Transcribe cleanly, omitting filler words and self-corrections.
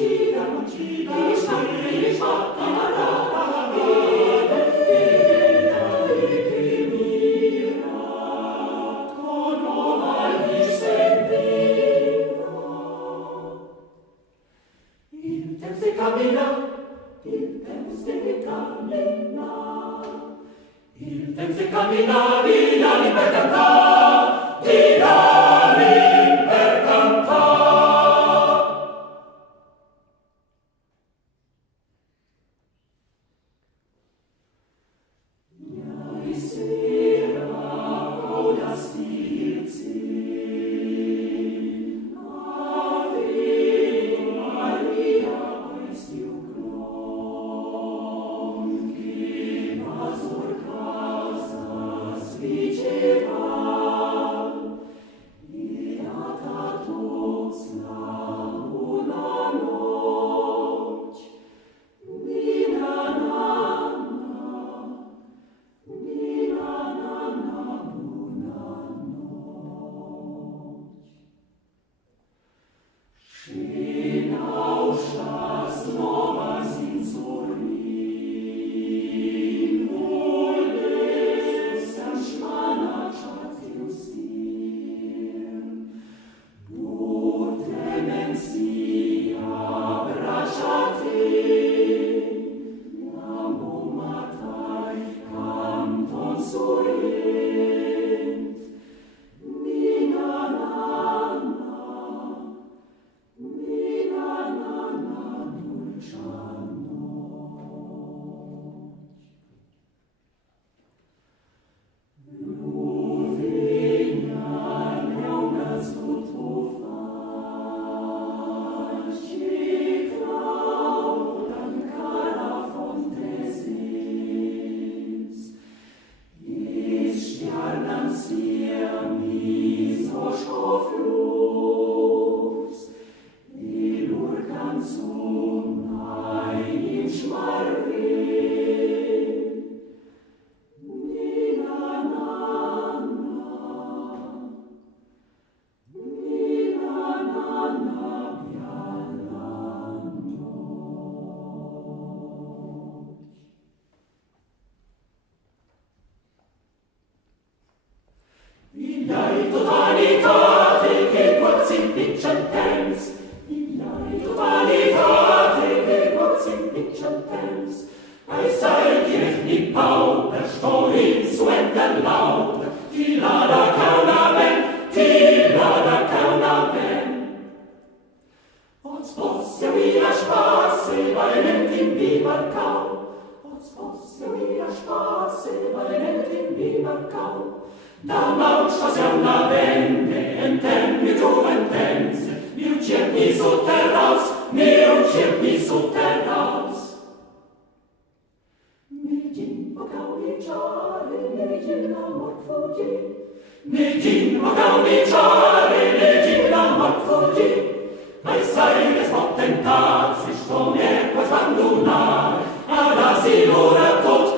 Il tempo cammina via per cantare, via per cantare. Ieri sera ora stilzi, Ave Maria, Questiu gronchi, vasor casas viceva, Iata toți la una noci, Mina nana, bună noci. Și n-au nova zințorin, să-și manaciatiu stir, Butemenția braciatii, la mumatai cam tonsurint, Mina nana, dulcea noci. Luvenia ne-au născut ufaci, Claudan cara fontezis, Iștearnă-n siemiz oșcoflus, Ilurcan sunai in șmarvin, Mina nana, biala Illai totalitate che quoz impiccian temps, Illai totalitate che quoz impiccian temps, Ai sai direct ni pauper, sto insuenter laut, Ti lada cauna ven, Oz possia via spasse, valent in bimarcau, Oz possia via spasse, valent in bimarcau, Da maucia se una vende, entemmi juventenze, miu cerni sotterraus. Negin pocau viciare, negin l'amor fuggi, Negin pocau viciare, negin l'amor fuggi, Ai sai les potentats, si sto merquas abandonar, ad asilora tot,